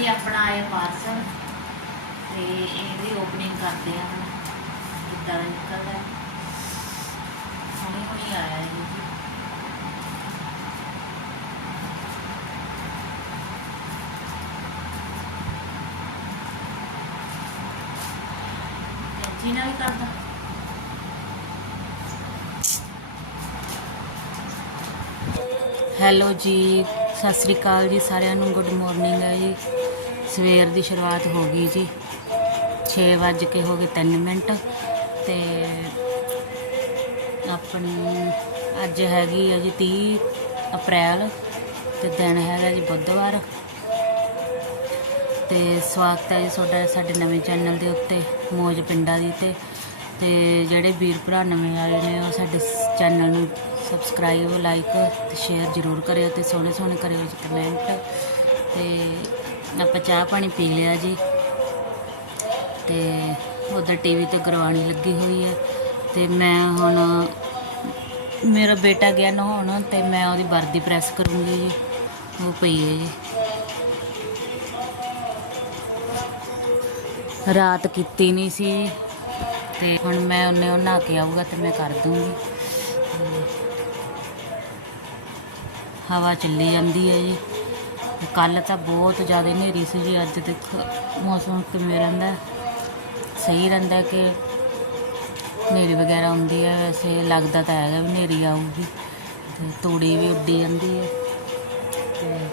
ਜੀ ਆਪਣਾ ਆਇਆ ਪਾਰਸਲ ਤੇ ਇਹਦੀ ਓਪਨਿੰਗ ਕਰਦੇ ਆ। ਕਿੱਦਾਂ ਦਾ ਨਿਕਲਦਾ ਹੈ। ਹੁਣੀ ਆਇਆ ਇਹ ਜੀ। ਜੀ ਨਾਲ ਕਰਦਾ। ਹੈਲੋ ਜੀ, ਸਤਿ ਸ੍ਰੀ ਅਕਾਲ ਜੀ ਸਾਰਿਆਂ ਨੂੰ ਗੁੱਡ ਮਾਰਨਿੰਗ ਹੈ ਜੀ। ਸਵੇਰ ਦੀ ਸ਼ੁਰੂਆਤ ਹੋ ਗਈ ਜੀ। 6 ਵੱਜ ਕੇ ਹੋ ਗਏ 3 ਮਿੰਟ ਤੇ ਆਪਣੀ ਅੱਜ ਹੈਗੀ ਹੈ ਜੀ 30 ਅਪ੍ਰੈਲ ਤੇ ਦਿਨ ਹੈਗਾ ਜੀ ਬੁੱਧਵਾਰ। ਤੇ ਸਵਾਗਤ ਹੈ ਜੀ ਤੁਹਾਡਾ ਸਾਡੇ ਨਵੇਂ ਚੈਨਲ ਦੇ ਉੱਤੇ, ਮੌਜ ਪਿੰਡਾਂ ਦੀ ਤੇ। ਤੇ ਜਿਹੜੇ ਵੀਰ ਭਰਾ ਨਵੇਂ ਆਏ ਨੇ, ਉਹ ਸਾਡੇ ਚੈਨਲ ਨੂੰ ਸਬਸਕ੍ਰਾਈਬ, ਲਾਈਕ ਤੇ ਸ਼ੇਅਰ ਜ਼ਰੂਰ ਕਰਿਓ ਤੇ ਸੋਹਣੇ ਸੋਹਣੇ ਕਰਿਓ ਜੀ ਕਮੈਂਟ। ਤੇ ਆਪਾਂ ਚਾਹ ਪਾਣੀ ਪੀ ਲਿਆ ਜੀ। ਤੇ ਉਧਰ ਟੀਵੀ ਤੇ ਗੁਰਬਾਣੀ ਲੱਗੀ ਹੋਈ ਹੈ। ਤੇ ਮੈਂ ਹੁਣ, ਮੇਰਾ ਬੇਟਾ ਗਿਆ ਨਹਾਉਣ, ਤੇ ਮੈਂ ਉਹਦੀ ਵਰਦੀ ਪ੍ਰੈਸ ਕਰੂੰਗੀ ਜੀ। ਉਹ ਪਈ ਹੈ ਜੀ। ਰਾਤ ਕੀਤੀ ਨਹੀਂ ਸੀ। ਤੇ ਹੁਣ ਮੈਂ ਉਹਨੇ ਉਹ ਨਹਾ ਕੇ ਆਊਗਾ ਤੇ ਮੈਂ ਕਰ ਦੂੰਗੀ। ਹਵਾ ਚੱਲੀ ਜਾਂਦੀ ਹੈ ਜੀ। ਕੱਲ ਤਾਂ ਬਹੁਤ ਜ਼ਿਆਦਾ ਹਨੇਰੀ ਸੀ ਜੀ, ਅੱਜ ਤੱਕ ਮੌਸਮ ਕਿਵੇਂ ਰਹਿੰਦਾ? ਸਹੀ ਰਹਿੰਦਾ ਕਿ ਹਨੇਰੀ ਵਗੈਰਾ ਹੁੰਦੀ ਹੈ, ਵੈਸੇ ਲੱਗਦਾ ਤਾਂ ਹੈਗਾ ਵੀ ਹਨੇਰੀ ਆਊਗੀ। ਤੇ ਤੂੜੀ ਵੀ ਉੱਡੀ ਜਾਂਦੀ ਹੈ। ਤੇ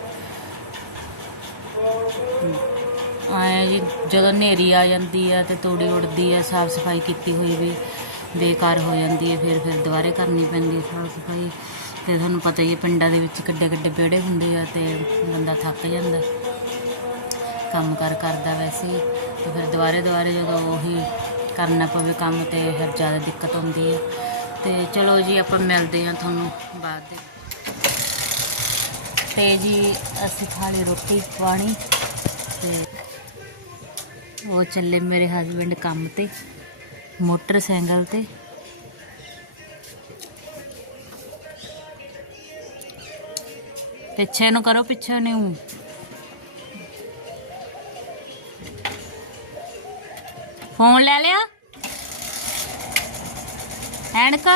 ਆਇਆ ਜੀ, ਜਦੋਂ ਹਨੇਰੀ ਆ ਜਾਂਦੀ ਹੈ ਤੇ ਤੂੜੀ ਉੱਡਦੀ ਹੈ, ਸਾਫ਼ ਸਫ਼ਾਈ ਕੀਤੀ ਹੋਈ ਵੀ ਬੇਕਾਰ ਹੋ ਜਾਂਦੀ ਹੈ, ਫਿਰ ਫਿਰ ਦੁਬਾਰੇ ਕਰਨੀ ਪੈਂਦੀ ਹੈ ਸਾਫ਼ ਸਫ਼ਾਈ। ਤੇ ਤੁਹਾਨੂੰ ਪਤਾ ਹੀ ਹੈ, ਪਿੰਡਾਂ ਦੇ ਵਿੱਚ ਕਿੱਡੇ ਕਿੱਡੇ ਵਿਹੜੇ ਹੁੰਦੇ ਆ ਤੇ ਬੰਦਾ ਥੱਕ ਜਾਂਦਾ। ਕੰਮ ਕਰ ਕਰਦਾ ਵੈਸੇ ਹੀ, ਤੇ ਫਿਰ ਦੁਬਾਰੇ ਦੁਬਾਰੇ ਜਦੋਂ ਉਹੀ ਕਰਨਾ ਪਵੇ ਕੰਮ ਤੇ ਫਿਰ ਜ਼ਿਆਦਾ ਦਿੱਕਤ ਹੁੰਦੀ ਹੈ ਤੇ ਚਲੋ ਜੀ, ਆਪਾਂ ਮਿਲਦੇ ਹਾਂ ਤੁਹਾਨੂੰ ਬਾਅਦ ਦੇ ਤੇ ਜੀ, ਅਸੀਂ ਖਾ ਲਈ ਰੋਟੀ, ਪਾਣੀ ਤੇ ਉਹ ਚੱਲੇ ਮੇਰੇ ਹਸਬੰਡ ਕੰਮ ਤੇ, ਮੋਟਰਸਾਈਕਲ ਤੇ। ਪਿੱਛੇ ਨੂੰ ਕਰੋ, ਪਿੱਛੇ ਨੂੰ। ਫੋਨ ਲੈ ਲਿਆ? ਐਨਕ?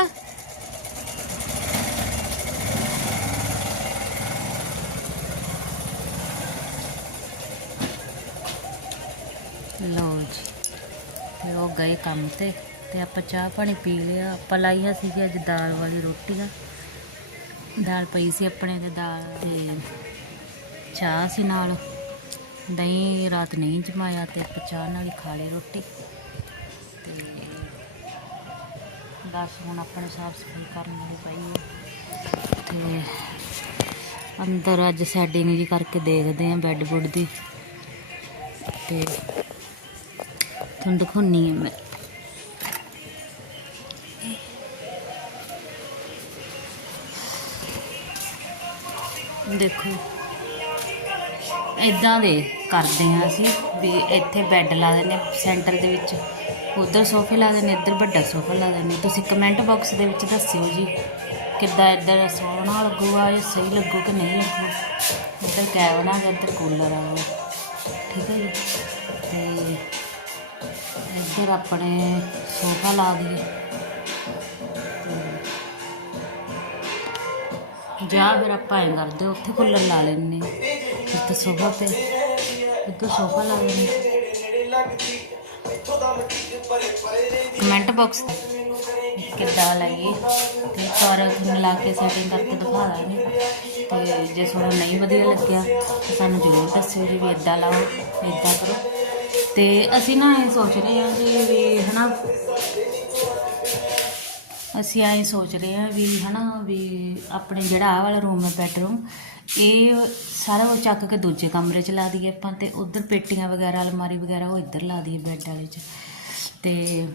ਲਓ ਜੀ ਤੇ ਉਹ ਗਏ ਕੰਮ ਤੇ ਤੇ ਆਪਾਂ ਚਾਹ ਪਾਣੀ ਪੀ ਲਿਆ। ਆਪਾਂ ਲਾਈਆਂ ਸੀ ਅੱਜ ਦਾਲ ਵਾਲੀ ਰੋਟੀਆਂ। ਦਾਲ ਪਈ ਸੀ ਆਪਣੇ ਤੇ ਦਾਲ ਤੇ ਚਾਹ ਸੀ ਨਾਲ। ਦਹੀਂ ਰਾਤ ਨਹੀਂ ਜਮਾਇਆ ਤੇ ਚਾਹ ਨਾਲ ਹੀ ਖਾ ਲਈ ਰੋਟੀ। ਤੇ ਬਸ ਹੁਣ ਆਪਣੇ ਸਾਫ਼ ਸਫ਼ਾਈ ਕਰਨ ਵਾਲੀ ਪਈ ਹੈ ਤੇ ਅੰਦਰ ਅੱਜ ਸੈਟਿੰਗ ਜੀ ਕਰਕੇ ਦੇਖਦੇ ਆਂ ਬੈੱਡ ਬੁੱਡ ਦੀ। ਤੇ ਤੁਹਾਨੂੰ ਦਿਖਾਉਣੀ ਹੈ ਮੈਂ। ਦੇਖੋ। ਇਦਾਂ ਦੇ ਕਰਦੇ ਹਾਂ ਅਸੀਂ ਵੀ ਇੱਥੇ ਬੈੱਡ ਲਾ ਦਿੰਦੇ ਸੈਂਟਰ ਦੇ ਵਿੱਚ। ਉਧਰ ਸੋਫੇ ਲਾ ਦਿੰਦੇ ਇੱਧਰ ਵੱਡਾ ਸੋਫਾ ਲਾ ਦਿੰਦੇ ਤੁਸੀਂ ਕਮੈਂਟ ਬਾਕਸ ਦੇ ਵਿੱਚ ਦੱਸਿਓ ਜੀ ਕਿੱਦਾਂ ਇੱਧਰ ਸੋਹਣਾ ਲੱਗੂਗਾ ਜਾਂ ਸਹੀ ਲੱਗੂ ਕਿ ਨਹੀਂ ਲੱਗੂ। ਇੱਧਰ ਕੈਬਨ ਆ ਗਿਆ ਇੱਧਰ ਕੂਲਰ ਆ ਠੀਕ ਹੈ ਜੀ। ਤੇ ਇੱਧਰ ਆਪਣੇ ਸੋਫਾ ਲਾ ਦਈਏ। ਜਾਂ ਫਿਰ ਆਪਾਂ ਐਂ ਕਰਦੇ, ਉੱਥੇ ਫੁੱਲਰ ਲਾ ਲੈਂਦੇ ਹਾਂ। ਇੱਥੇ ਸੋਫਾ ਤੇ ਇੱਥੇ ਸੋਫਾ ਲਾ ਲੈਂਦੇ ਹਾਂ। ਕਮੈਂਟ ਬਾਕਸ ਕਿੱਦਾਂ ਲੱਗੀ ਤੇ ਸਾਰਾ ਤੁਹਾਨੂੰ ਲਾ ਕੇ ਸੈਟਿੰਗ ਕਰਕੇ ਦਿਖਾ ਦਾਂਗੇ। ਤੇ ਜੇ ਤੁਹਾਨੂੰ ਨਹੀਂ ਵਧੀਆ ਲੱਗਿਆ, ਤਾਂ ਸਾਨੂੰ ਜ਼ਰੂਰ ਦੱਸਿਓ ਜੀ ਵੀ ਇਦਾਂ ਲਾਓ ਇਦਾਂ ਕਰੋ। ਤੇ ਅਸੀਂ ਨਾ ਇਹ ਸੋਚ ਰਹੇ ਹਾਂ ਜੀ ਵੀ ਹਨਾ ਅਸੀਂ ਐਂ ਸੋਚ ਰਹੇ ਹਾਂ ਵੀ ਹਨਾ ਵੀ ਆਪਣੇ ਜਿਹੜਾ ਆਹ ਵਾਲਾ ਰੂਮ ਹੈ ਬੈਡਰੂਮ ਇਹ ਸਾਰਾ ਉਹ ਚੱਕ ਕੇ ਦੂਜੇ ਕਮਰੇ 'ਚ ਲਾ ਦਈਏ ਆਪਾਂ ਤੇ ਉਧਰ ਪੇਟੀਆਂ ਵਗੈਰਾ, ਅਲਮਾਰੀ ਵਗੈਰਾ ਉਹ ਇੱਧਰ ਲਾ ਦਈਏ ਬੈੱਡ ਵਾਲੇ 'ਚ ਤੇ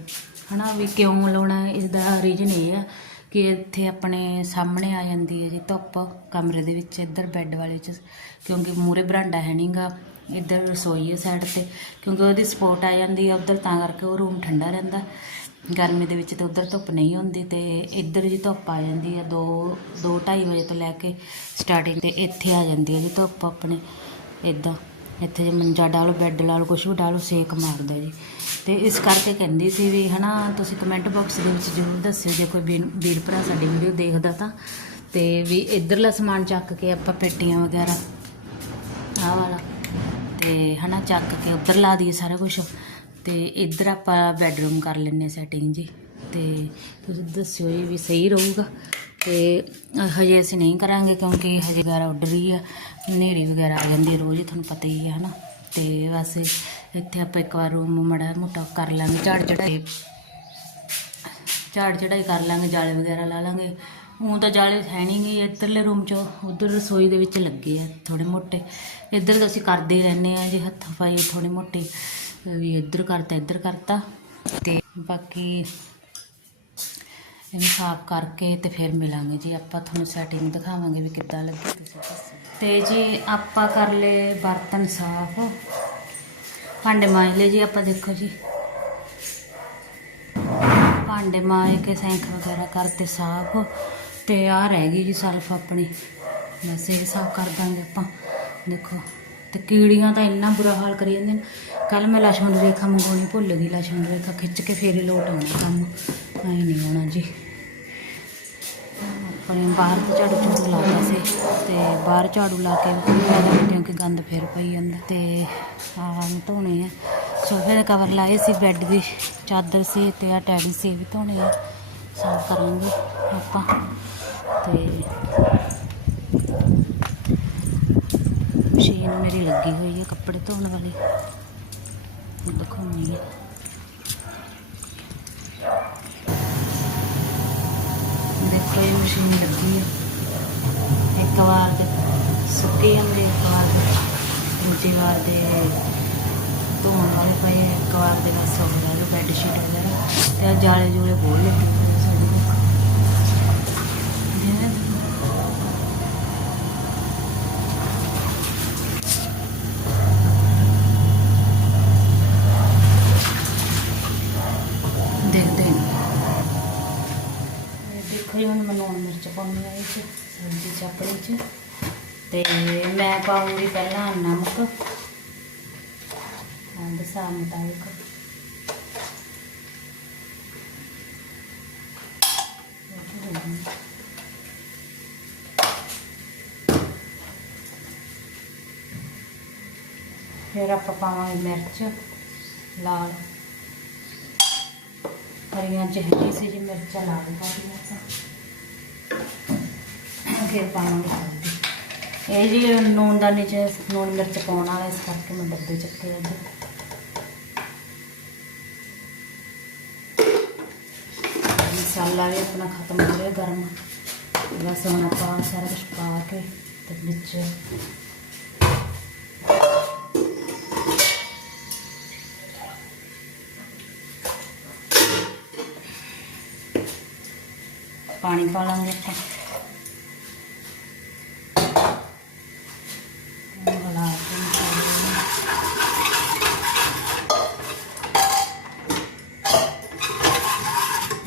ਹਨਾ ਵੀ ਕਿਉਂ ਲਾਉਣਾ ਹੈ? ਇਸ ਦਾ ਰੀਜ਼ਨ ਇਹ ਆ ਕਿ ਇੱਥੇ ਆਪਣੇ ਸਾਹਮਣੇ ਆ ਜਾਂਦੀ ਹੈ ਜੀ ਧੁੱਪ ਕਮਰੇ ਦੇ ਵਿੱਚ, ਇੱਧਰ ਬੈੱਡ ਵਾਲੇ 'ਚ, ਕਿਉਂਕਿ ਮੂਰੇ ਬਰਾਂਡਾ ਹੈ ਨਹੀਂਗਾ ਇੱਧਰ ਰਸੋਈ ਹੈ ਸਾਈਡ ਤੇ, ਕਿਉਂਕਿ ਉਹਦੀ ਸਪੋਰਟ ਆ ਜਾਂਦੀ ਹੈ ਉੱਧਰ, ਤਾਂ ਕਰਕੇ ਉਹ ਰੂਮ ਠੰਡਾ ਰਹਿੰਦਾ ਗਰਮੀ ਦੇ ਵਿੱਚ ਤੇ ਉਧਰ ਧੁੱਪ ਨਹੀਂ ਹੁੰਦੀ ਤੇ ਇੱਧਰ ਜੀ ਧੁੱਪ ਆ ਜਾਂਦੀ ਹੈ 2 2 2:30 ਵਜੇ ਤੋਂ ਲੈ ਕੇ ਸਟਾਰਟਿੰਗ ਤੇ ਇੱਥੇ ਆ ਜਾਂਦੀ ਹੈ ਜੀ ਧੁੱਪ ਆਪਣੇ ਇਦਾਂ ਇੱਥੇ ਜੇ ਮੰਜਾ ਡਾਲੋ ਬੈੱਡ ਲਾ ਲਓ, ਕੁਛ ਵੀ ਡਾਲੋ, ਸੇਕ ਮਾਰਦਾ ਜੀ। ਤੇ ਇਸ ਕਰਕੇ ਕਹਿੰਦੀ ਸੀ ਵੀ ਹਨਾ, ਤੁਸੀਂ ਕਮੈਂਟ ਬਾਕਸ ਦੇ ਵਿੱਚ ਜ਼ਰੂਰ ਦੱਸਿਓ, ਜੇ ਕੋਈ ਵੀਰ ਭਰਾ ਸਾਡੀ ਵੀਡੀਓ ਦੇਖਦਾ ਤਾਂ। ਤੇ ਵੀ ਇੱਧਰਲਾ ਸਮਾਨ ਚੱਕ ਕੇ ਆਪਾਂ ਪੇਟੀਆਂ ਵਗੈਰਾ, ਆਹ ਵਾਲਾ। ਤੇ ਹਨਾ, ਚੱਕ ਕੇ ਉੱਧਰ ਲਾ ਦਈਏ ਸਾਰਾ ਕੁਝ ਤੇ ਇੱਧਰ ਆਪਾਂ ਬੈੱਡਰੂਮ ਕਰ ਲੈਨੇ ਸੈਟਿੰਗ ਜੀ। ਤੇ ਤੁਸੀਂ ਦੱਸਿਓ ਜੀ ਵੀ ਸਹੀ ਰਹੂਗਾ। ਤੇ ਹਜੇ ਅਸੀਂ ਨਹੀਂ ਕਰਾਂਗੇ ਕਿਉਂਕਿ ਹਜੇ ਵਗੈਰਾ ਉੱਡ ਰਹੀ ਆ। ਹਨੇਰੀ ਵਗੈਰਾ ਆ ਜਾਂਦੀ ਹੈ ਰੋਜ਼ ਹੀ ਤੁਹਾਨੂੰ ਪਤਾ ਹੀ ਹੈ ਹਨਾ। ਤੇ ਵੈਸੇ ਇੱਥੇ ਆਪਾਂ ਇੱਕ ਵਾਰ ਰੂਮ ਮੜਾ ਮੋਟਾ ਕਰ ਲਾਂਗੇ, ਝਾੜ ਚੜਾਈ। ਝਾੜ ਚੜਾਈ ਕਰ ਲਾਂਗੇ, ਜਾਲੇ ਵਗੈਰਾ ਲਾ ਲਾਂਗੇ। ਉਹ ਤਾਂ ਜਾਲੇ ਹੈ ਨਹੀਂ ਗਏ ਇੱਧਰਲੇ ਰੂਮ 'ਚ, ਉਧਰ ਰਸੋਈ ਦੇ ਵਿੱਚ ਲੱਗੇ ਆ ਥੋੜੇ ਮੋਟੇ। ਇੱਧਰ ਤਾਂ ਅਸੀਂ ਕਰਦੇ ਰਹਿੰਦੇ ਆ ਜੇ ਹੱਥ ਪਾਈ ਥੋੜੇ ਮੋਟੇ। ਵੀ ਇੱਧਰ ਕਰਤਾ ਇੱਧਰ ਕਰਤਾ ਤੇ ਬਾਕੀ ਇਹਨੂੰ ਸਾਫ਼ ਕਰਕੇ ਤੇ ਫਿਰ ਮਿਲਾਂਗੇ ਜੀ ਆਪਾਂ ਤੁਹਾਨੂੰ ਸੈਟਿੰਗ ਦਿਖਾਵਾਂਗੇ ਵੀ ਕਿੱਦਾਂ ਲੱਗੀ ਤੁਸੀਂ ਦੱਸੋ ਤੇ ਜੀ ਆਪਾਂ ਕਰ ਲਏ ਬਰਤਨ ਸਾਫ਼ ਭਾਂਡੇ ਮਾਂਜ ਲਏ ਜੀ ਆਪਾਂ ਦੇਖੋ ਜੀ ਭਾਂਡੇ ਮਾਂਜ ਕੇ ਸੈਂਕ ਵਗੈਰਾ ਕਰਤੇ ਸਾਫ਼ ਤੇ ਆ ਰਹਿ ਗਈ ਜੀ ਸਲਫ ਆਪਣੀ ਬਸ ਇਹ ਸਾਫ਼ ਕਰ ਦਾਂਗੇ ਆਪਾਂ ਦੇਖੋ ਤੇ ਕੀੜੀਆਂ ਤਾਂ ਇੰਨਾ ਬੁਰਾ ਹਾਲ ਕਰੀ ਜਾਂਦੇ ਨੇ। ਕੱਲ ਮੈਂ ਲక్ష్ਮਣ ਰੇਖਾ ਮੰਗਾਉਣੀ ਭੁੱਲ ਗਈ ਲక్ష్ਮਣ ਰੇਖਾ, ਖਿੱਚ ਕੇ ਫੇਰੇ ਲੋਟ ਆਉਣਾ ਕੰਮ। ਐ ਨਹੀਂ ਆਉਣਾ ਜੀ। ਆਪਣੇ ਬਾਹਰ ਤੇ ਝਾੜੂ ਝੂੜੂ ਲਾਉਂਦਾ ਸੀ ਤੇ ਬਾਹਰ ਝਾੜੂ ਲਾ ਕੇ ਕਿਉਂਕਿ ਗੰਦ ਫੇਰ ਪਈ ਜਾਂਦਾ ਤੇ ਆਹ ਧੋਣੇ ਆ। ਸੋਫੇ ਦੇ ਕਵਰ ਲਾਏ ਸੀ ਬੈੱਡ ਦੀ ਚਾਦਰ ਸੀ ਤੇ ਆ ਟੈਡੀ ਸੀ ਵੀ ਧੋਣੇ ਆ। ਸਾਫ਼ ਕਰਾਂਗੇ ਆਪਾਂ ਤੇ ਮਸ਼ੀਨ ਲੱਗੀ ਹੋਈ ਹੈ ਕੱਪੜੇ ਧੋਣ ਵਾਲੀ। ਦਿਖਾਉਣੀ ਹੈ ਦੇਖੋ ਇਹ ਮਸ਼ੀਨ ਲੱਗੀ ਹੈ ਇੱਕ ਵਾਰ ਦੇ ਸੁੱਕੇ ਜਾਂਦੇ ਇੱਕ ਵਾਰ ਦੇ ਦੂਜੀ ਵਾਰ ਦੇ ਧੋਣ ਵਾਲੇ ਪਏ ਇੱਕ ਵਾਰ ਦੇ ਨਾਲ ਹੋ ਗਿਆ ਜੋ ਬੈੱਡ ਸ਼ੀਟ ਵਗੈਰਾ। ਤੇ ਆਹ ਜਾਲੇ ਜੂਲੇ ਬੋਲ ਲੱਗੇ ਹੋਏ ਆ ਸਾਡੇ ਦੇਖੋ ਜਿਵੇਂ ਦੇਖਦੇ ਹਾਂ ਇਹ ਦੇਖੋ ਜੀ ਹੁਣ ਮੈਂ ਲੂਣ ਮਿਰਚ ਪਾਉਣੀ ਸਬਜ਼ੀ ਚ ਚ ਤੇ ਮੈਂ ਪਾਉਂਗੀ ਪਹਿਲਾਂ ਨਮਕ ਹਾਂ ਦਸਾਂ ਮੁਤਾਬਿਕ ਫਿਰ ਆਪਾਂ ਪਾਵਾਂਗੇ ਮਿਰਚ, ਲਾਲ। ਹਰੀਆਂ ਚ ਸੀ ਜੀ ਮਿਰਚਾਂ ਲਾਲ ਦੇ ਪਾਉਂਦੇ ਫਿਰ ਪਾਵਾਂਗੇ ਹਲਦੀ ਇਹ ਜੀ ਨੂਨ ਦਾ ਚ ਨੂਨ ਮਿਰਚ ਪਾਉਣ ਵਾਲਾ, ਇਸ ਕਰਕੇ ਮੈਂ ਡੱਬੇ ਚੱਕੇ ਅੱਜ। ਮਸਾਲਾ ਵੀ ਆਪਣਾ ਖਤਮ ਹੋ ਰਿਹਾ ਗਰਮ। ਬਸ ਹੁਣ ਆਪਾਂ ਸਾਰਾ ਕੁਝ ਪਾ ਕੇ ਤੇ ਵਿੱਚ ਪਾਣੀ ਪਾ ਲਾਂਗੇ ਆਪਾਂ ਇਹਨੂੰ ਗਲਾ ਕੇ ਮਸਾਲੇ ਨੂੰ।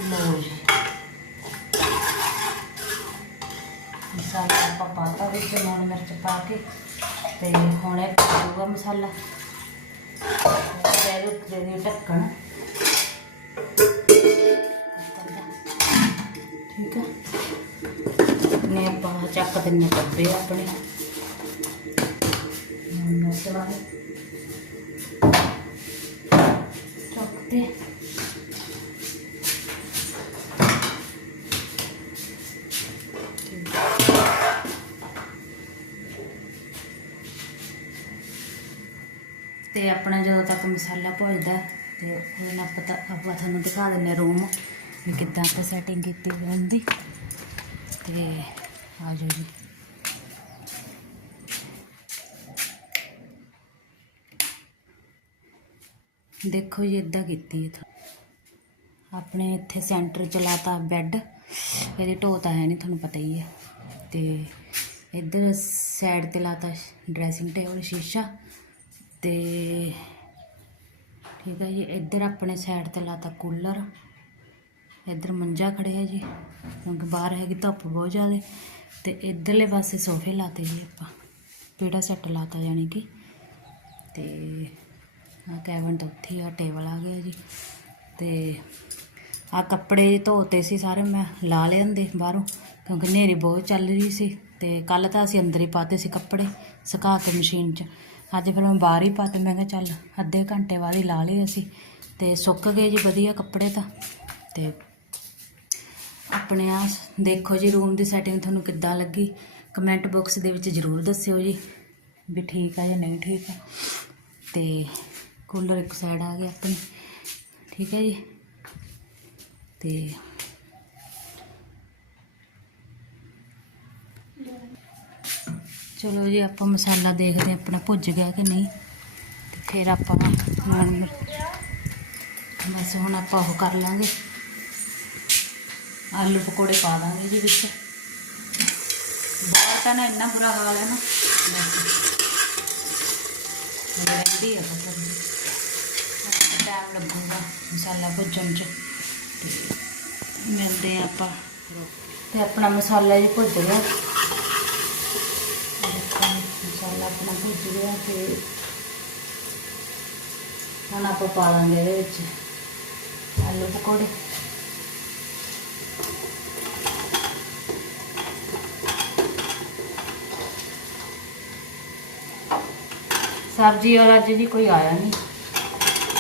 ਲਓ ਜੀ ਮਸਾਲਾ ਆਪਾਂ ਪਾਤਾ ਵਿੱਚ ਲੂਣ ਮਿਰਚ ਪਾ ਕੇ ਤੇ ਹੁਣ ਇਹ ਪਾਊਗਾ ਮਸਾਲਾ। ਤੇ ਇਹਦੇ ਉੱਤੇ ਦੇ ਢੱਕਣ। ਠੀਕ ਆ। ਨੇ ਆਪਾਂ ਚੱਕ ਦਿੰਨੇ ਕੱਬੇ ਆਪਣੇ। ਤੇ ਆਪਣਾ ਜਦੋਂ ਤੱਕ ਮਸਾਲਾ ਭੁੱਜਦਾ ਤੇ ਉਹਦੇ ਨਾਲ ਪਤਾ ਆਪਾਂ ਤੁਹਾਨੂੰ ਦਿਖਾ ਦਿੰਨੇ ਰੂਮ ਵੀ ਕਿੱਦਾਂ ਆਪਾਂ ਸੈਟਿੰਗ ਕੀਤੀ ਰੂਮ ਤੇ ਆ ਜਾਓ ਜੀ। ਦੇਖੋ ਜੀ ਇਦਾਂ ਕੀਤੀ ਹੈ ਆਪਣੇ ਇੱਥੇ ਸੈਂਟਰ ਚ ਲਾਤਾ ਬੈੱਡ ਇਹਦੀ ਢੋ ਤਾਂ ਹੈ ਨਹੀਂ ਤੁਹਾਨੂੰ ਪਤਾ ਹੀ ਹੈ। ਤੇ ਇੱਧਰ ਸਾਈਡ ਤੇ ਲਾਤਾ ਡਰੈਸਿੰਗ ਟੇਬਲ ਸ਼ੀਸ਼ਾ। ਤੇ ਠੀਕ ਹੈ ਜੀ, ਇੱਧਰ ਆਪਣੇ ਸਾਈਡ ਤੇ ਲਾਤਾ ਕੂਲਰ ਇੱਧਰ ਮੰਜਾ ਖੜਿਆ ਜੀ, ਕਿਉਂਕਿ ਬਾਹਰ ਹੈਗੀ ਧੁੱਪ ਬਹੁਤ ਜ਼ਿਆਦਾ। ਤੇ ਇੱਧਰਲੇ ਪਾਸੇ ਸੋਫੇ ਲਾਤੇ ਜੀ ਆਪਾਂ, ਪੀੜਾ ਸੈੱਟ ਲਾਤਾ ਜਾਣੀ ਕਿ। ਤੇ ਆ ਕੈਬਨ ਤਾਂ ਉੱਥੇ ਹੀ ਆ, ਟੇਬਲ ਆ ਗਿਆ ਜੀ। ਤੇ ਆ ਕੱਪੜੇ ਧੋਤੇ ਸੀ ਸਾਰੇ, ਮੈਂ ਲਾ ਲਿਆਂਦੇ ਬਾਹਰੋਂ, ਕਿਉਂਕਿ ਹਨੇਰੀ ਬਹੁਤ ਚੱਲ ਰਹੀ ਸੀ। ਤੇ ਕੱਲ ਤਾਂ ਅਸੀਂ ਅੰਦਰ ਹੀ ਪਾਤੇ ਸੀ ਕੱਪੜੇ, ਸੁਕਾ ਕੇ ਮਸ਼ੀਨ 'ਚ। ਅੱਜ ਫਿਰ ਮੈਂ ਬਾਹਰ ਹੀ ਪਾਤੇ, ਮੈਂ ਕਿਹਾ ਚੱਲ ਅੱਧੇ ਘੰਟੇ ਬਾਅਦ ਹੀ ਲਾ ਲਏ ਅਸੀਂ ਤੇ ਸੁੱਕ ਗਏ ਜੀ ਵਧੀਆ ਕੱਪੜੇ ਤਾਂ ਤੇ ਆਪਣੇ ਆ ਦੇਖੋ ਜੀ ਰੂਮ ਦੀ ਸੈਟਿੰਗ ਤੁਹਾਨੂੰ ਕਿੱਦਾਂ ਲੱਗੀ? ਕਮੈਂਟ ਬਾਕਸ ਦੇ ਵਿੱਚ ਜ਼ਰੂਰ ਦੱਸਿਓ ਜੀ ਵੀ ਠੀਕ ਆ ਜਾਂ ਨਹੀਂ ਠੀਕ ਆ। ਤੇ ਕੂਲਰ ਇੱਕ ਸਾਈਡ ਆ ਗਿਆ ਆਪਣੀ, ਠੀਕ ਹੈ ਜੀ? ਤੇ ਚਲੋ ਜੀ, ਆਪਾਂ ਮਸਾਲਾ ਦੇਖਦੇ ਹਾਂ ਆਪਣਾ ਭੁੱਜ ਗਿਆ ਕਿ ਨਹੀਂ ਤੇ ਫਿਰ ਆਪਾਂ ਲੂਣ ਬਸ ਹੁਣ ਆਪਾਂ ਉਹ ਕਰ ਲਾਂਗੇ। ਆਲੂ ਪਕੌੜੇ ਪਾ ਦਾਂਗੇ ਜੀ ਵਿੱਚ। ਬਾਹਰ ਤਾਂ ਨਾ ਇੰਨਾ ਬੁਰਾ ਹਾਲ ਹੈ ਨਾ। ਰਹਿੰਦੀ ਆ ਬਸ। ਟਾਈਮ ਲੱਗੂਗਾ ਮਸਾਲਾ ਭੁੱਜਣ ਚ। ਮਿਲਦੇ ਆ ਆਪਾਂ। ਤੇ ਆਪਣਾ ਮਸਾਲਾ ਜੀ ਭੁੱਜ ਗਿਆ ਦੇਖੋ ਮਸਾਲਾ ਆਪਣਾ ਭੁੱਜ ਗਿਆ ਤੇ ਹੁਣ ਆਪਾਂ ਪਾ ਲਾਂਗੇ ਇਹਦੇ ਵਿੱਚ ਆਲੂ ਪਕੌੜੇ। ਸਬਜ਼ੀ ਵਾਲਾ ਅੱਜ ਵੀ ਕੋਈ ਆਇਆ ਨਹੀਂ।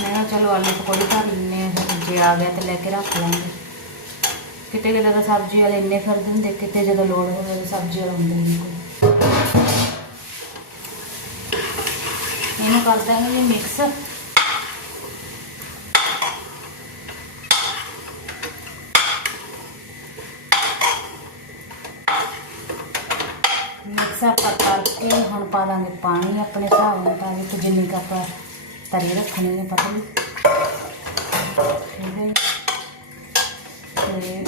ਮੈਂ ਕਿਹਾ ਚਲੋ ਆਲੂ ਪਕੌੜੇ ਧਰ ਲੈਂਦੇ ਆ ਜੇ ਆ ਗਿਆ ਤਾਂ ਲੈ ਕੇ ਰੱਖ ਲਾਂਗੇ। ਕਿਤੇ ਕਿਤੇ ਤਾਂ ਸਬਜ਼ੀ ਵਾਲੇ ਇੰਨੇ ਫਿਰਦੇ ਹੁੰਦੇ, ਕਿਤੇ ਜਦੋਂ ਲੋੜ ਹੋਵੇ ਸਬਜ਼ੀ ਵਾਲੇ ਹੁੰਦੇ ਨਹੀਂ ਕੋਈ। ਇਹਨੂੰ ਕਰ ਦਾਂਗੇ ਜੀ ਮਿਕਸ ਮਿਕਸ ਆਪਾਂ ਕਰਕੇ ਹੁਣ ਪਾ ਦਾਂਗੇ ਪਾਣੀ ਆਪਣੇ ਹਿਸਾਬ ਨਾਲ ਪਾਣੀ ਤੇ ਜਿੰਨੀ ਕੁ ਆਪਾਂ ਤਰੀ ਰੱਖਣੀ ਹੈ ਪਤਾ ਨਹੀਂ ਠੀਕ ਹੈ ਤੇ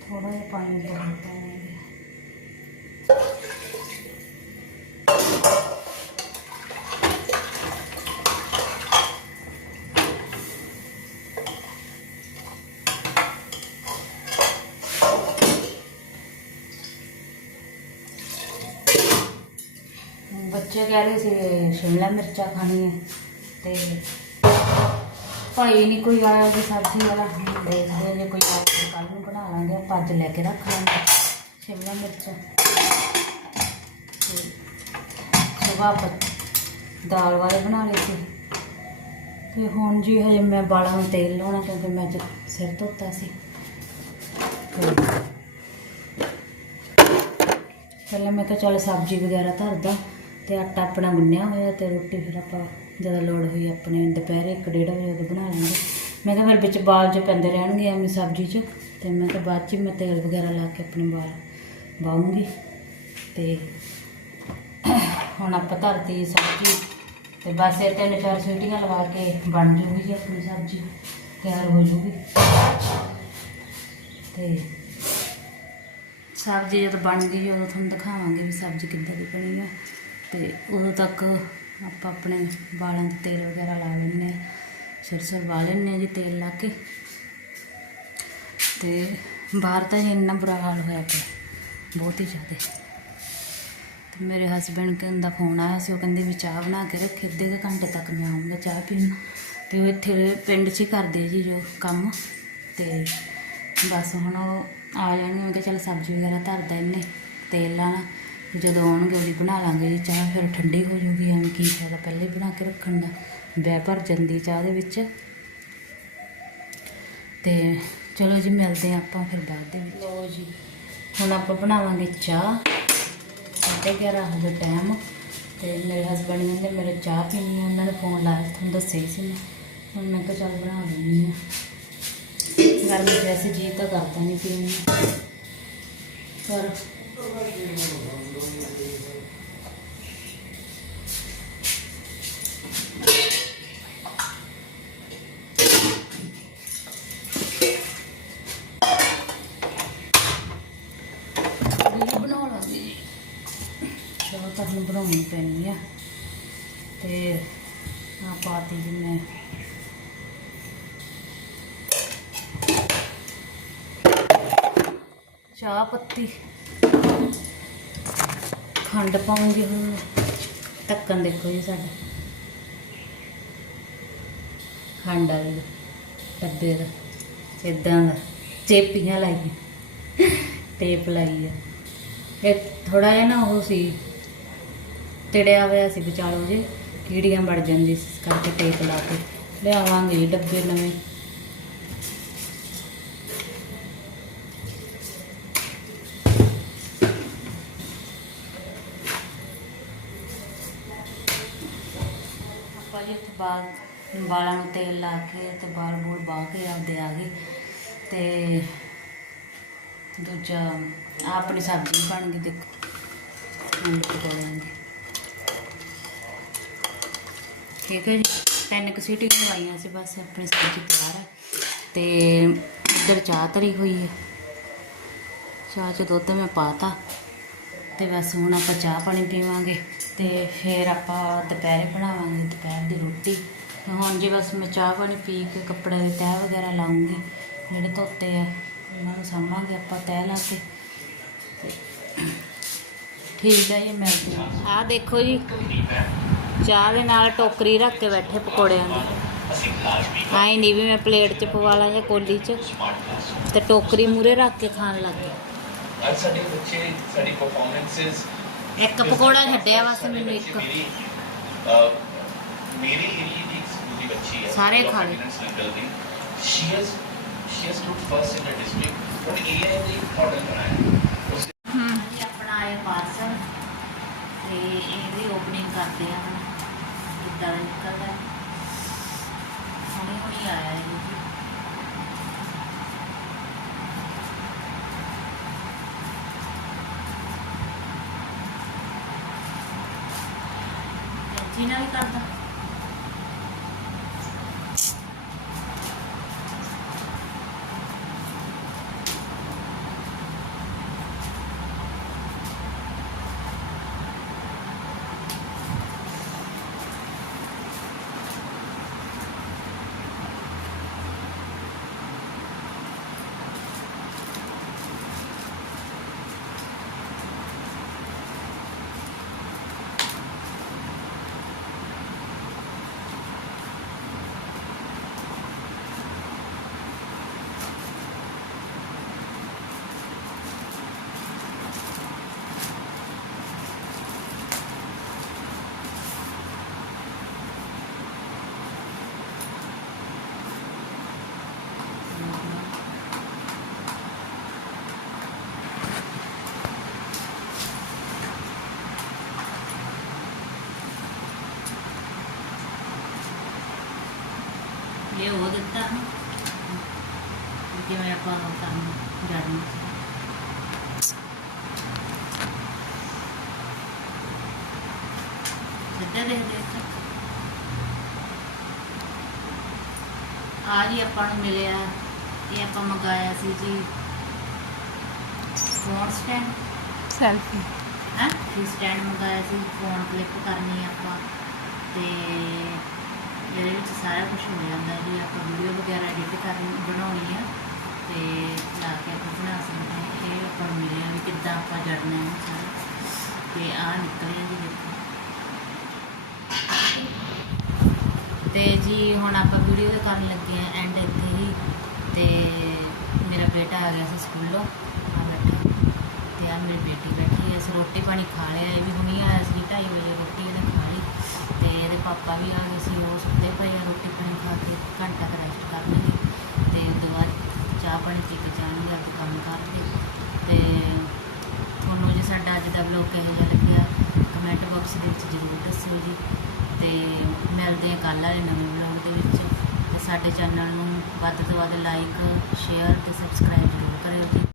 ਥੋੜਾ ਜਿਹਾ ਪਾਣੀ ਪਾਉਂਦੇ ਪਾਵਾਂਗੇ ਬੱਚੇ ਕਹਿ ਰਹੇ ਸੀ, ਸ਼ਿਮਲਾ ਮਿਰਚਾਂ ਖਾਣੀ ਹੈ ਤੇ ਭਾਈ ਨਹੀਂ ਕੋਈ ਆਇਆ ਜੀ ਸਬਜ਼ੀ ਵਾਲਾ। ਦੇਖਦੇ ਜੇ ਕੋਈ ਆਇਆ ਕੱਲ ਨੂੰ ਬਣਾ ਲਾਂਗੇ, ਆਪਾਂ ਅੱਜ ਲੈ ਕੇ ਰੱਖ ਲਾਂਗੇ ਸ਼ਿਮਲਾ ਮਿਰਚਾਂ। ਤੇ ਦਾਲ ਵਾਲੇ ਬਣਾ ਲਏ ਸੀ। ਤੇ ਹੁਣ ਜੀ ਹਜੇ ਮੈਂ ਵਾਲਾਂ ਨੂੰ ਤੇਲ ਲਾਉਣਾ ਕਿਉਂਕਿ ਮੈਂ ਅੱਜ ਸਿਰ ਧੋਤਾ ਸੀ। ਪਹਿਲਾਂ ਮੈਂ ਕਿਹਾ ਚੱਲ ਸਬਜ਼ੀ ਵਗੈਰਾ ਧਰਦਾ। ਤੇ ਆਟਾ ਆਪਣਾ ਗੁੰਨਿਆ ਹੋਇਆ ਤੇ ਰੋਟੀ ਫਿਰ ਆਪਾਂ ਜਦੋਂ ਲੋੜ ਹੋਈ ਆਪਣੇ ਦੁਪਹਿਰੇ 1:30 ਵਜੇ ਉਦੋਂ ਬਣਾ ਲਾਂਗੇ। ਮੈਂ ਕਿਹਾ ਫਿਰ ਵਿੱਚ ਬਾਲ ਚ ਪੈਂਦੇ ਰਹਿਣਗੇ ਐਵੇਂ ਸਬਜ਼ੀ 'ਚ, ਤੇ ਮੈਂ ਕਿਹਾ ਬਾਅਦ 'ਚ ਮੈਂ ਤੇਲ ਵਗੈਰਾ ਲਾ ਕੇ ਆਪਣੇ ਬਾਲ ਵਾਉਂਗੀ ਤੇ ਹੁਣ ਆਪਾਂ ਧਰਤੀ ਸਬਜ਼ੀ, ਤੇ ਬਸ ਇਹ ਤਿੰਨ ਚਾਰ ਸੀਟੀਆਂ ਲਵਾ ਕੇ ਬਣ ਜੂਗੀ ਜੀ ਆਪਣੀ ਸਬਜ਼ੀ, ਤਿਆਰ ਹੋ ਜੂਗੀ। ਤੇ ਸਬਜ਼ੀ ਜਦ ਬਣ ਗਈ ਉਦੋਂ ਤੁਹਾਨੂੰ ਦਿਖਾਵਾਂਗੇ ਵੀ ਸਬਜ਼ੀ ਕਿੱਦਾਂ ਦੀ ਬਣੀ ਹੈ ਤੇ ਉਦੋਂ ਤੱਕ ਆਪਾਂ ਆਪਣੇ ਵਾਲਾਂ 'ਤੇ ਤੇਲ ਵਗੈਰਾ ਲਾ ਲੈਂਦੇ ਹਾਂ। ਸਿਰ ਸਿਰ ਵਾ ਲੈਂਦੇ ਹਾਂ ਜੀ ਤੇਲ ਲਾ ਕੇ। ਤੇ ਬਾਹਰ ਤਾਂ ਜੀ ਇੰਨਾ ਬੁਰਾ ਹਾਲ ਹੋਇਆ ਪਿਆ, ਬਹੁਤ ਹੀ ਜ਼ਿਆਦਾ। ਤੇ ਮੇਰੇ ਹਸਬੰਡ ਕਹਿੰਦਾ ਫੋਨ ਆਇਆ ਸੀ, ਉਹ ਕਹਿੰਦੇ ਵੀ ਚਾਹ ਬਣਾ ਕੇ ਰੱਖੇ, ਅੱਧੇ ਕੁ ਘੰਟੇ ਤੱਕ ਮੈਂ ਆਉਂਗਾ ਚਾਹ ਪੀਣ। ਤੇ ਉਹ ਇੱਥੇ ਪਿੰਡ 'ਚ ਹੀ ਕਰਦੇ ਜੀ ਜੋ ਕੰਮ। ਤੇ ਬਸ ਹੁਣ ਉਹ ਆ ਜਾਣਗੇ, ਮੈਂ ਕਿਹਾ ਚੱਲ ਸਬਜ਼ੀ ਵਗੈਰਾ ਧਰਦਾ ਇਹਨੇ ਤੇਲ ਲਾਣਾ। ਜਦੋਂ ਆਉਣਗੇ ਉਹਦੀ ਬਣਾ ਲਾਂਗੇ ਜੀ ਚਾਹ ਫਿਰ ਠੰਡੀ ਹੋ ਜੂਗੀ ਐਵੇਂ ਕੀ ਫਾਇਦਾ ਪਹਿਲੇ ਬਣਾ ਕੇ ਰੱਖਣ ਦਾ। ਬਹਿ ਭਰ ਜਾਂਦੀ ਚਾਹ ਦੇ ਵਿੱਚ। ਤੇ ਚਲੋ ਜੀ ਮਿਲਦੇ ਹਾਂ ਆਪਾਂ ਫਿਰ ਬਾਅਦ ਦੇ ਵਿੱਚ। ਲੋ ਜੀ। ਹੁਣ ਆਪਾਂ ਬਣਾਵਾਂਗੇ ਚਾਹ। ਸਾਢੇ ਗਿਆਰਾਂ ਹੋ ਗਏ ਟਾਈਮ ਤੇ ਮੇਰੇ ਹਸਬੰਡ ਕਹਿੰਦੇ ਮੇਰੇ ਚਾਹ ਪੀਣੀ ਹੈ ਉਹਨਾਂ ਨੇ ਫੋਨ ਲਾਇਆ ਤੁਹਾਨੂੰ ਦੱਸਿਆ ਸੀ ਮੈਂ। ਹੁਣ ਮੈਂ ਕਿਹਾ ਚੱਲ ਬਣਾ ਦਿੰਦੀ ਹਾਂ। ਗਰਮੀ ਵੈਸੇ ਜੀ ਤਾਂ ਕਰਦਾ ਨਹੀਂ ਪੀਣ ਨੂੰ। ਪਰ ਇਹ ਬਣਾ ਤੁਹਾਨੂੰ ਬਣਾਉਣੀ ਪੈਣੀ ਆ। ਤੇ ਆ ਪਾਤੀ ਜੀ ਚਾਹ ਪੱਤੀ। ਖੰਡ ਪਾਉਂਗੀ ਹੁਣ। ਢੱਕਣ ਦੇਖੋ ਜੀ ਸਾਡਾ। ਖੰਡ ਵਾਲੀ ਡੱਬੇ ਦਾ ਇਦਾਂ ਦਾ, ਚੇਪੀਆਂ ਲਾਈਆਂ, ਟੇਪ ਲਾਈ ਆ ਇਹ ਥੋੜਾ ਜਿਹਾ ਨਾ ਉਹ ਸੀ ਟਿੜਿਆ ਹੋਇਆ ਸੀ ਵਿਚਾਲੋ ਜੇ, ਕੀੜੀਆਂ ਵੜ ਜਾਂਦੀ ਸੀ ਇਸ ਕਰਕੇ ਟੇਪ ਲਾ ਕੇ। ਲਿਆਵਾਂਗੇ ਜੀ ਡੱਬੇ ਨਵੇਂ। ਆਪਾਂ ਜੀ ਇੱਥੇ ਬਾਲ ਵਾਲਾਂ ਨੂੰ ਤੇਲ ਲਾ ਕੇ ਤੇ ਵਾਲ ਬੂਲ ਬਾਹ ਕੇ ਆਪਦੇ ਆ ਗਏ ਤੇ ਦੂਜਾ ਆਹ ਆਪਣੀ ਸਬਜ਼ੀ ਬਣ ਗਈ ਦੇਖੋ। ਹੁਣ ਪਕੌੜਿਆਂ ਦੀ ਠੀਕ ਹੈ ਜੀ, ਤਿੰਨ ਕੁ ਸੀਟੀ ਲਵਾਈਆਂ ਸੀ ਬਸ, ਆਪਣੀ ਸਬਜ਼ੀ ਤਿਆਰ ਹੈ। ਤੇ ਇੱਧਰ ਚਾਹ ਧਰੀ ਹੋਈ ਹੈ। ਚਾਹ 'ਚ ਦੁੱਧ ਮੈਂ ਪਾਤਾ। ਤੇ ਬਸ ਹੁਣ ਆਪਾਂ ਚਾਹ ਪਾਣੀ ਪੀਵਾਂਗੇ ਤੇ ਫਿਰ ਆਪਾਂ ਦੁਪਹਿਰੇ ਬਣਾਵਾਂਗੇ, ਦੁਪਹਿਰ ਦੀ ਰੋਟੀ। ਹੁਣ ਜੀ ਬਸ ਮੈਂ ਚਾਹ ਪਾਣੀ ਪੀ ਕੇ ਕੱਪੜੇ ਦੀ ਤਹਿ ਵਗੈਰਾ ਲਾਉਂਗੀ ਜਿਹੜੇ ਧੋਤੇ ਆ ਉਹਨਾਂ ਨੂੰ ਸਾਂਭਾਂਗੇ ਆਪਾਂ ਤਹਿ ਲਾ ਕੇ। ਠੀਕ ਹੈ ਜੀ ਮੈਂ ਆਹ ਦੇਖੋ ਜੀ ਚਾਹ ਦੇ ਨਾਲ ਟੋਕਰੀ ਰੱਖ ਕੇ ਬੈਠੇ ਪਕੌੜਿਆਂ ਦੀ। ਆਈ ਨਹੀਂ ਵੀ ਮੈਂ ਪਲੇਟ 'ਚ ਪਵਾ ਲਾਂ ਜਾਂ ਕੋਲੀ 'ਚ ਤੇ ਟੋਕਰੀ ਮੂਰੇ ਰੱਖ ਕੇ ਖਾਣ ਲੱਗ ਗਏ ਅੱਜ ਸਾਡੇ ਬੱਚੇ ਸਾਡੀ ਪਰਫਾਰਮੈਂਸਸ ਇੱਕ ਪਕੌੜਾ ਛੱਡਿਆ ਬਸ ਮੈਨੂੰ ਇੱਕ। ਮੇਰੀ ਬੱਚੀ ਹੈ ਸਾਰੇ ਖਾ ਲਏ। Circle the she has she has took first in the district ਹੁਣ ਏਆਈ ਦੀ ਮਾਡਲ ਬਣਾਇਆ? ਉਸ ਇਹ ਆਪਣਾ ਆਇਆ ਪਾਰਸਲ ਤੇ ਇਹਦੀ ਓਪਨਿੰਗ ਕਰਦੇ ਆ ਹੁਣ। ਕਿੱਦਾਂ ਦਾ ਨਿਕਲਦਾ ਹੈ। ਹੁਣੇ ਹੁਣੇ ਆਇਆ ਹੈ ਜੀ। ਕੈਂਚੀ ਨਾਲ ਹੀ ਕਰਦਾ। ਉਹ ਦਿੱਤਾ ਨਾ ਜਿਵੇਂ ਆਪਾਂ ਕੰਮ ਜਰਨੀ ਸਿੱਧਾ ਦੇਖ ਦੇਖ ਆ ਜੀ ਆਪਾਂ ਨੂੰ ਮਿਲਿਆ ਇਹ ਆਪਾਂ ਮੰਗਾਇਆ ਸੀ ਜੀ। Phone stand. ਸੈਲਫੀ। ਹੈ? ਇਹ ਸਟੈਂਡ ਮੰਗਾਇਆ ਸੀ ਫੋਨ ਕਲਿੱਪ ਕਰਨੀ ਆਪਾਂ। ਤੇ ਇਹਦੇ ਵਿੱਚ ਸਾਰਾ ਕੁਝ ਹੋ ਜਾਂਦਾ ਜੀ, ਆਪਾਂ ਵੀਡੀਓ ਵਗੈਰਾ ਐਡਿਟ ਕਰਨ ਬਣਾਉਣੀ ਆ ਤੇ ਲਾ ਕੇ ਆਪਾਂ ਬਣਾ ਸਕਦੇ ਹਾਂ। ਇਹ ਆਪਾਂ ਮਿਲਿਆ ਵੀ ਕਿੱਦਾਂ ਆਪਾਂ ਜੜਨਾ ਹੈ ਸਾਰਾ। ਤੇ ਆ ਨਿਕਲਿਆ ਜੀ ਦੇਖੋ। ਤੇ ਜੀ ਹੁਣ ਆਪਾਂ ਵੀਡੀਓ ਦਾ ਕਰਨ ਲੱਗੇ ਆ ਐਂਡ ਇੱਥੇ ਹੀ। ਤੇ ਮੇਰਾ ਬੇਟਾ ਆ ਗਿਆ ਸੀ ਸਕੂਲੋਂ। ਆ ਬੈਠਾ। ਤੇ ਆ ਮੇਰੀ ਬੇਟੀ ਬੈਠੀ ਐ ਅਸੀਂ ਰੋਟੀ ਪਾਣੀ ਖਾ ਲਿਆ। ਇਹ ਵੀ ਹੁਣੀ ਆਇਆ ਸੀ 2:30 ਵਜੇ ਰੋਟੀ ਇਹਨੇ ਖਾ ਲਈ ਤੇ ਇਹਦੇ ਪਾਪਾ ਵੀ ਆ ਗਏ ਸੀ, ਉਹ ਸੁੱਤੇ ਪਏ ਆ, ਰੋਟੀ ਪਾਣੀ ਖਾ ਕੇ ਘੰਟਾ ਕੁ ਰੈਸਟ ਕਰਨਗੇ ਤੇ ਉਸ ਤੋਂ ਬਾਅਦ ਚਾਹ ਪਾਣੀ ਪੀ ਕੇ ਜਾਣਗੇ ਆਪੇ ਕੰਮ ਕਰਕੇ ਤੇ ਤੁਹਾਨੂੰ ਜੇ ਸਾਡਾ ਅੱਜ ਦਾ ਵਲੋਗ ਕਿਹੋ ਜਿਹਾ ਲੱਗਿਆ ਕਮੈਂਟ ਬਾਕਸ ਦੇ ਵਿੱਚ ਜ਼ਰੂਰ ਦੱਸਿਓ ਜੀ ਤੇ ਮਿਲਦੇ ਆ ਕੱਲ੍ਹ ਵਾਲੇ ਨਵੇਂ ਵਲੋਗ ਦੇ ਵਿੱਚ ਤੇ ਸਾਡੇ ਚੈਨਲ ਨੂੰ ਵੱਧ ਤੋਂ ਵੱਧ ਲਾਈਕ ਸ਼ੇਅਰ ਤੇ ਸਬਸਕ੍ਰਾਈਬ ਜ਼ਰੂਰ ਕਰਿਓ ਜੀ।